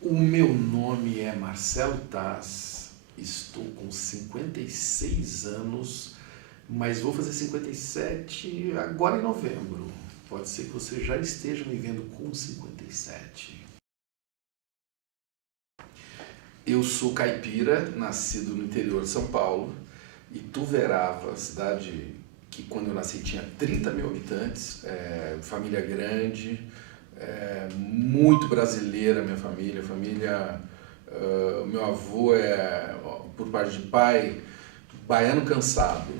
O meu nome é Marcelo Taz, estou com 56 anos, mas vou fazer 57 agora em novembro. Pode ser que você já esteja me vendo com 57. Eu sou caipira, nascido no interior de São Paulo, Ituverava, cidade que quando eu nasci tinha 30 mil habitantes, família grande, muito brasileira minha família, meu avô por parte de pai, baiano cansado.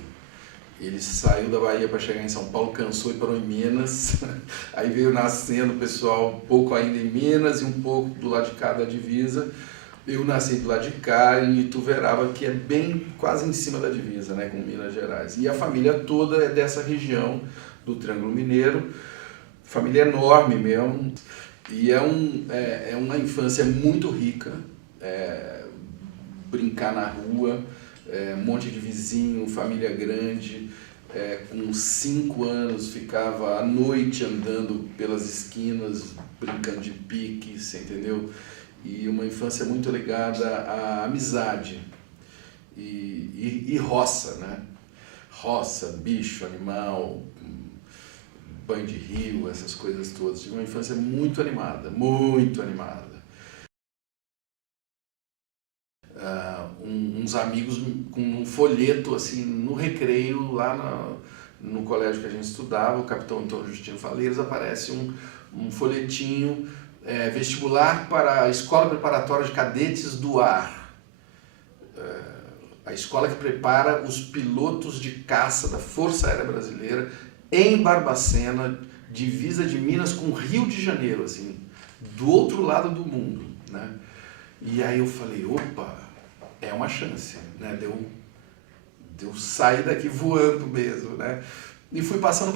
Ele saiu da Bahia para chegar em São Paulo, cansou e parou em Minas. Aí veio nascendo o pessoal um pouco ainda em Minas e um pouco do lado de cá da divisa. Eu nasci do lado de cá, em Ituverava, que é bem quase em cima da divisa, né, com Minas Gerais. E a família toda é dessa região do Triângulo Mineiro, família enorme mesmo. E é uma infância muito rica, brincar na rua, um monte de vizinho, família grande. Com 5 anos ficava à noite andando pelas esquinas, brincando de pique, você entendeu? E uma infância muito ligada à amizade e roça, né? Roça, bicho, animal, banho de rio, essas coisas todas. Tive uma infância muito animada, muito animada. Uns amigos com um folheto assim no recreio lá no colégio que a gente estudava, o Capitão Antônio Justino Faleiros, aparece um folhetinho, vestibular para a Escola Preparatória de Cadetes do Ar, a escola que prepara os pilotos de caça da Força Aérea Brasileira em Barbacena, divisa de Minas com Rio de Janeiro, assim, do outro lado do mundo, né? E aí eu falei, opa, é uma chance, né? De eu sair daqui voando mesmo, né? E fui passando,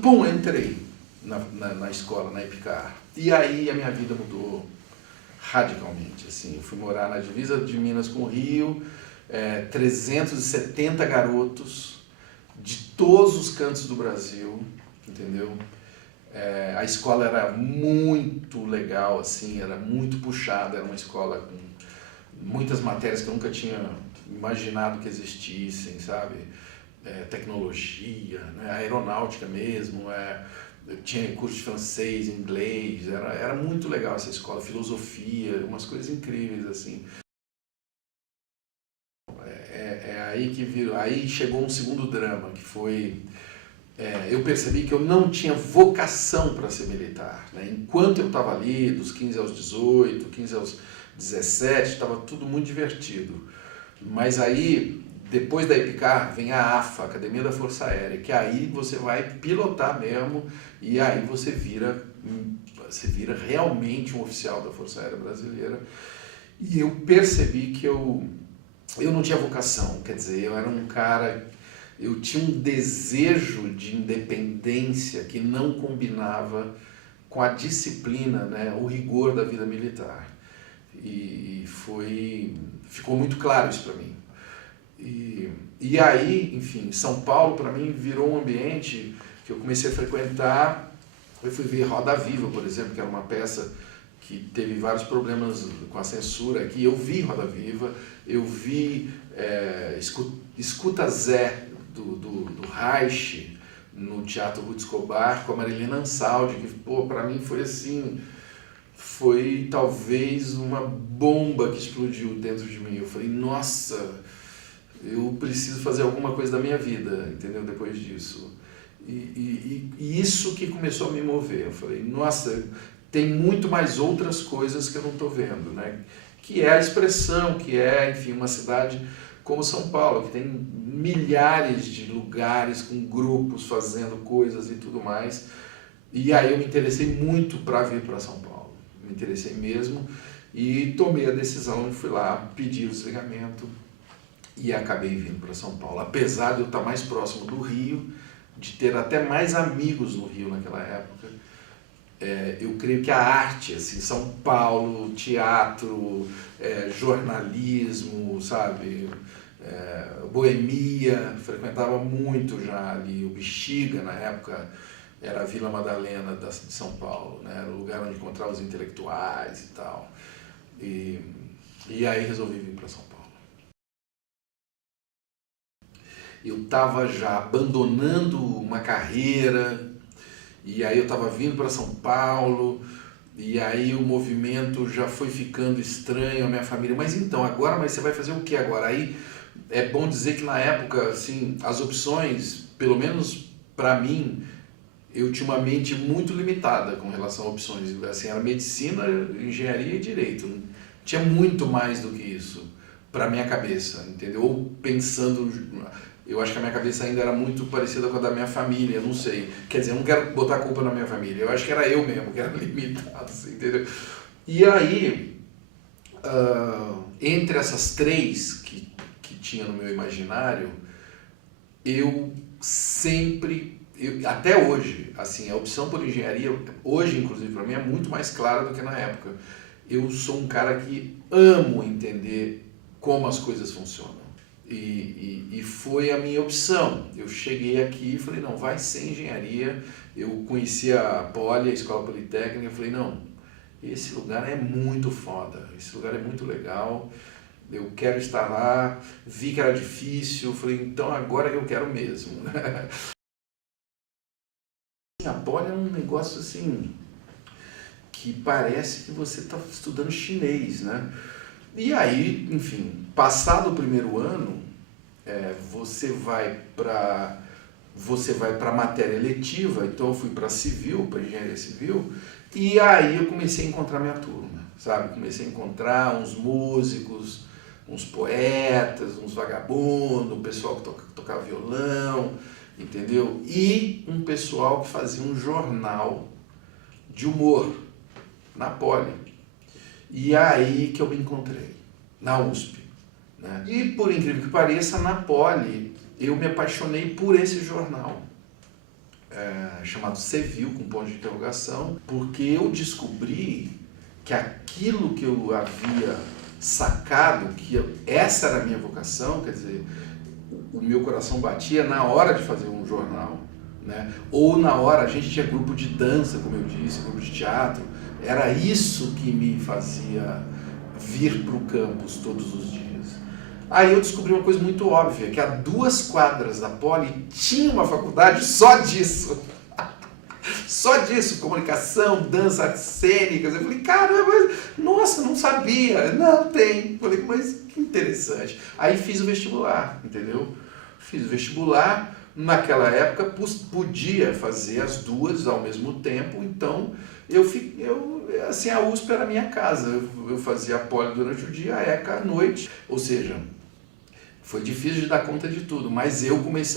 pum, entrei na escola, na EPICAR. E aí a minha vida mudou radicalmente, assim. Eu fui morar na divisa de Minas com o Rio, 370 garotos de todos os cantos do Brasil, entendeu? A escola era muito legal, assim, era muito puxada, era uma escola com muitas matérias que eu nunca tinha imaginado que existissem, sabe? Tecnologia, né? Aeronáutica mesmo, tinha curso de francês, inglês, era muito legal essa escola, filosofia, umas coisas incríveis, assim. Aí que virou, aí chegou um segundo drama, que foi... eu percebi que eu não tinha vocação para ser militar, né? Enquanto eu estava ali, dos 15 aos 18, 15 aos 17, estava tudo muito divertido. Mas aí, depois da EPICAR, vem a AFA, Academia da Força Aérea, que aí você vai pilotar mesmo, e aí você vira realmente um oficial da Força Aérea Brasileira. E eu percebi que eu não tinha vocação, quer dizer, eu era um cara... Eu tinha um desejo de independência que não combinava com a disciplina, né, o rigor da vida militar. E ficou muito claro isso para mim. E aí, enfim, São Paulo para mim virou um ambiente que eu comecei a frequentar. Eu fui ver Roda Viva, por exemplo, que era uma peça que teve vários problemas com a censura aqui. Eu vi Roda Viva, eu vi Escuta Zé, do Reich, no Teatro Ruth Escobar, com a Marilena Ansaldi, que, pô, para mim foi assim, foi talvez uma bomba que explodiu dentro de mim. Eu falei, nossa, eu preciso fazer alguma coisa da minha vida, entendeu, depois disso. E isso que começou a me mover. Eu falei, nossa, tem muito mais outras coisas que eu não estou vendo, né? Que é a expressão, que é, enfim, uma cidade como São Paulo, que tem milhares de lugares com grupos fazendo coisas e tudo mais. E aí eu me interessei muito para vir para São Paulo. Me interessei mesmo e tomei a decisão e fui lá pedir o desligamento e acabei vindo para São Paulo. Apesar de eu estar mais próximo do Rio, de ter até mais amigos no Rio naquela época, eu creio que a arte, assim, São Paulo, teatro, jornalismo, sabe, boemia, frequentava muito já ali, o Bexiga na época era a Vila Madalena de São Paulo, né? Era o lugar onde encontrava os intelectuais e tal. E, e aí resolvi vir para São Paulo. Eu estava já abandonando uma carreira, e aí eu estava vindo para São Paulo, e aí o movimento já foi ficando estranho, a minha família, mas então, agora, mas você vai fazer o que agora? Aí é bom dizer que na época, assim, as opções, pelo menos para mim, eu tinha uma mente muito limitada com relação a opções. Assim, era medicina, engenharia e direito. Não tinha muito mais do que isso para minha cabeça, entendeu? Ou pensando, eu acho que a minha cabeça ainda era muito parecida com a da minha família, não sei. Quer dizer, eu não quero botar a culpa na minha família, eu acho que era eu mesmo que era limitado, assim, entendeu? E aí, entre essas três que tinha no meu imaginário, eu sempre, até hoje, assim, a opção por engenharia, hoje inclusive para mim, é muito mais clara do que na época. Eu sou um cara que amo entender como as coisas funcionam. E foi a minha opção. Eu cheguei aqui e falei, não, vai ser engenharia. Eu conheci a Poli, a Escola Politécnica, eu falei, não, esse lugar é muito foda, esse lugar é muito legal, eu quero estar lá, vi que era difícil, falei, então agora que eu quero mesmo. A Poli é um negócio assim, que parece que você está estudando chinês, né? E aí, enfim, passado o primeiro ano, você vai para matéria eletiva, então eu fui para civil, para engenharia civil, e aí eu comecei a encontrar minha turma, sabe? Comecei a encontrar uns músicos, uns poetas, uns vagabundos, um pessoal que tocava violão, entendeu? E um pessoal que fazia um jornal de humor na Poli. E aí que eu me encontrei, na USP. Né? E por incrível que pareça, na Poli eu me apaixonei por esse jornal, chamado Civil, com ponto de interrogação, porque eu descobri que aquilo que eu havia sacado, que essa era a minha vocação, quer dizer, o meu coração batia na hora de fazer um jornal, né? Ou na hora, a gente tinha grupo de dança, como eu disse, grupo de teatro, era isso que me fazia vir para o campus todos os dias. Aí eu descobri uma coisa muito óbvia, que a 2 quadras da Poli tinha uma faculdade só disso. Só disso, comunicação, dança, artes cênicas. Eu falei, caramba, nossa, não sabia. Não, tem. Eu falei, mas que interessante. Aí fiz o vestibular, entendeu? Fiz o vestibular. Naquela época podia fazer as duas ao mesmo tempo, então assim, a USP era a minha casa. Eu fazia a Poli durante o dia, a ECA à noite. Ou seja, foi difícil de dar conta de tudo, mas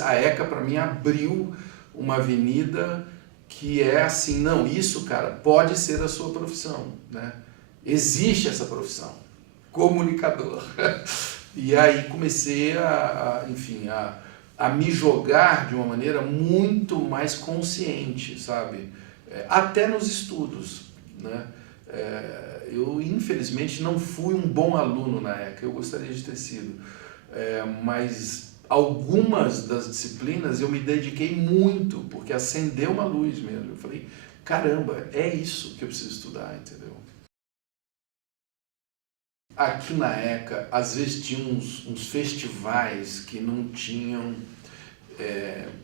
a ECA para mim abriu uma avenida que é assim, não, isso, cara, pode ser a sua profissão, né? Existe essa profissão, comunicador. E aí comecei enfim, a me jogar de uma maneira muito mais consciente, sabe? Até nos estudos, né? Eu, infelizmente, não fui um bom aluno na ECA, eu gostaria de ter sido, mas algumas das disciplinas eu me dediquei muito, porque acendeu uma luz mesmo. Eu falei, caramba, é isso que eu preciso estudar, entendeu? Aqui na ECA, às vezes tinha uns festivais que não tinham...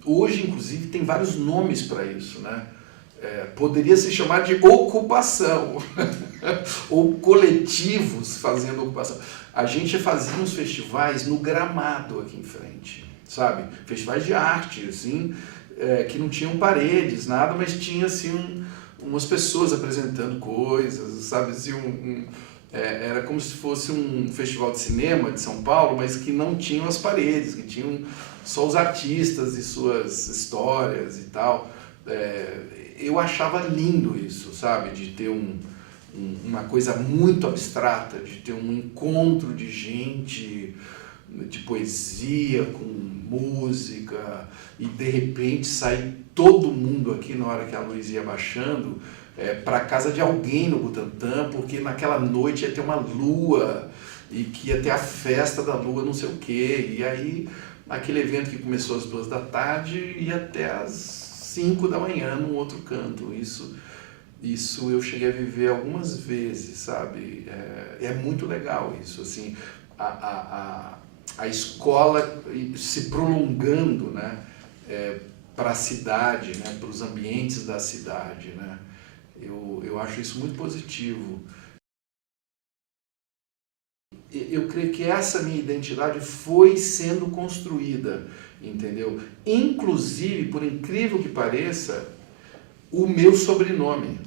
hoje, inclusive, tem vários nomes para isso, né? Poderia se chamar de ocupação, ou coletivos fazendo ocupação. A gente fazia uns festivais no gramado aqui em frente, sabe? Festivais de arte, assim, que não tinham paredes, nada, mas tinha, assim, umas pessoas apresentando coisas, sabe? Assim, era como se fosse um festival de cinema de São Paulo, mas que não tinham as paredes, que tinham só os artistas e suas histórias e tal. Eu achava lindo isso, sabe? De ter uma coisa muito abstrata, de ter um encontro de gente, de poesia com música, e de repente sair todo mundo aqui na hora que a luz ia baixando para a casa de alguém no Butantã, porque naquela noite ia ter uma lua e que ia ter a festa da lua, não sei o quê. E aí aquele evento que começou às 2 da tarde ia até às 5 da manhã num outro canto. Isso Isso eu cheguei a viver algumas vezes, sabe? É muito legal isso, assim, a escola se prolongando, né? Para a cidade, né? Para os ambientes da cidade, né? Eu acho isso muito positivo. Eu creio que essa minha identidade foi sendo construída, entendeu? Inclusive, por incrível que pareça, o meu sobrenome,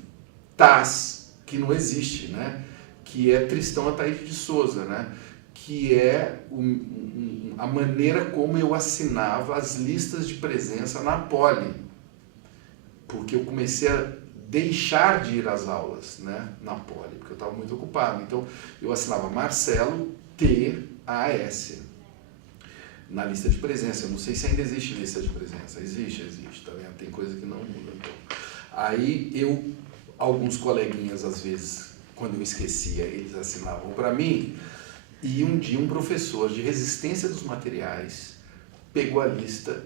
Taz, que não existe, né? Que é Tristão Ataíde de Souza, né? Que é a maneira como eu assinava as listas de presença na Poli, porque eu comecei a deixar de ir às aulas, né, na Poli, porque eu estava muito ocupado. Então, eu assinava Marcelo T-A-S na lista de presença. Eu não sei se ainda existe lista de presença. Existe, tá vendo? Tem coisa que não muda. Então. Aí, alguns coleguinhas, às vezes, quando eu esquecia, eles assinavam para mim, e um dia um professor de resistência dos materiais pegou a lista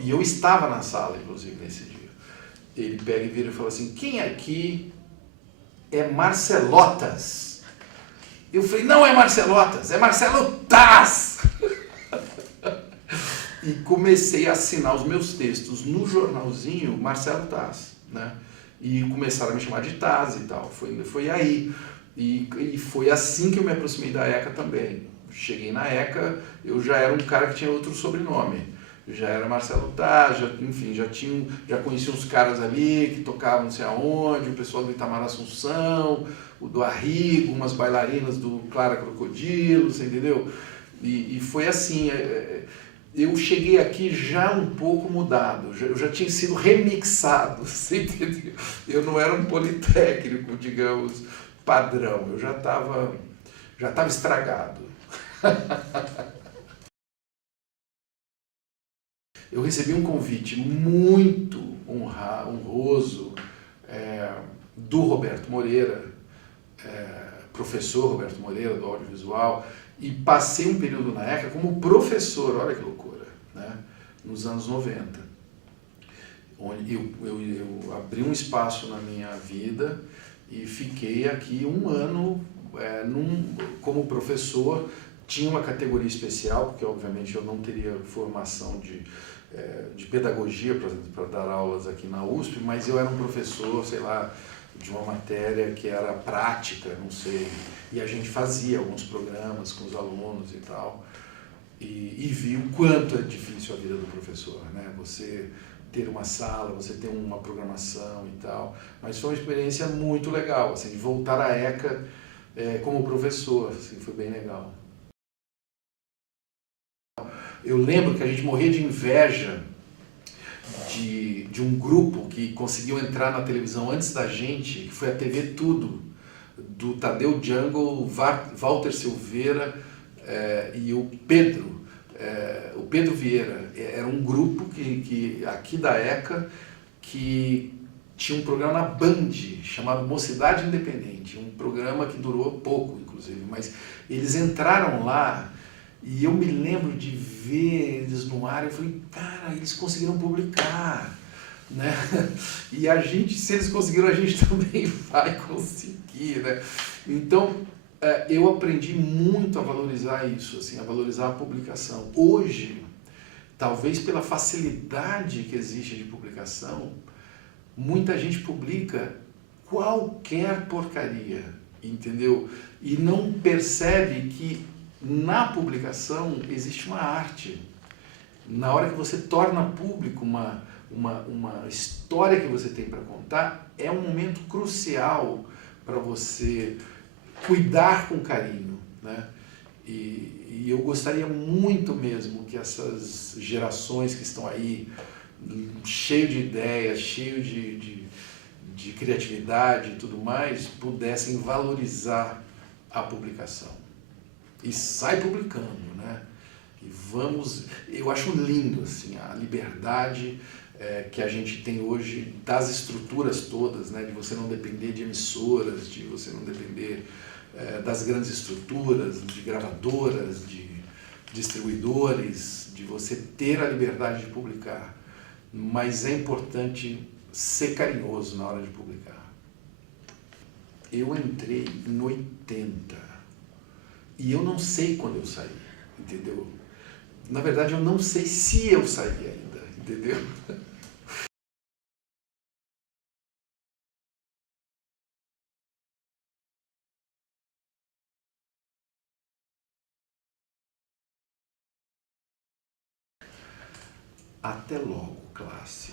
e eu estava na sala, inclusive, nesse dia. Ele pega e vira e fala assim, quem aqui é Marcelotas? Eu falei, não é Marcelotas, é Marcelo Taz! E comecei a assinar os meus textos no jornalzinho Marcelo Taz, né? E começaram a me chamar de Taz e tal, foi aí. E foi assim que eu me aproximei da ECA também. Cheguei na ECA, eu já era um cara que tinha outro sobrenome. Já era Marcelo Taz, enfim, já conhecia uns caras ali que tocavam não sei aonde, o pessoal do Itamar Assunção, o do Arrigo, umas bailarinas do Clara Crocodilo, você entendeu? E foi assim, eu cheguei aqui já um pouco mudado, eu já tinha sido remixado, você entendeu? Eu não era um politécnico, digamos, padrão, eu já estava estragado. Eu recebi um convite muito honroso do Roberto Moreira, professor Roberto Moreira do audiovisual, e passei um período na ECA como professor, olha que loucura, né? Nos anos 90. Onde eu abri um espaço na minha vida e fiquei aqui um ano como professor. Tinha uma categoria especial, porque obviamente eu não teria formação de pedagogia para dar aulas aqui na USP, mas eu era um professor, sei lá, de uma matéria que era prática, não sei, e a gente fazia alguns programas com os alunos e tal, e vi o quanto é difícil a vida do professor, né? Você ter uma sala, você ter uma programação e tal, mas foi uma experiência muito legal, assim, de voltar à ECA como professor, assim, foi bem legal. Eu lembro que a gente morria de inveja de um grupo que conseguiu entrar na televisão antes da gente, que foi a TV Tudo, do Tadeu Jungle, Walter Silveira e o Pedro Vieira. Era um grupo que aqui da ECA que tinha um programa na Band chamado Mocidade Independente, um programa que durou pouco, inclusive, mas eles entraram lá. E eu me lembro de ver eles no ar, eu falei, cara, eles conseguiram publicar, né? E a gente, se eles conseguiram, a gente também vai conseguir, né? Então, eu aprendi muito a valorizar isso, assim, a valorizar a publicação. Hoje, talvez pela facilidade que existe de publicação, muita gente publica qualquer porcaria, entendeu? E não percebe que na publicação existe uma arte. Na hora que você torna público uma história que você tem para contar, é um momento crucial para você cuidar com carinho, né? E eu gostaria muito mesmo que essas gerações que estão aí, cheio de ideias, cheio de criatividade e tudo mais, pudessem valorizar a publicação. E sai publicando, né? E vamos... Eu acho lindo, assim, a liberdade que a gente tem hoje das estruturas todas, né? De você não depender de emissoras, de você não depender das grandes estruturas, de gravadoras, de distribuidores, de você ter a liberdade de publicar. Mas é importante ser carinhoso na hora de publicar. Eu entrei em 80 e eu não sei quando eu saí, entendeu? Na verdade, eu não sei se eu saí ainda, entendeu? Até logo, classe.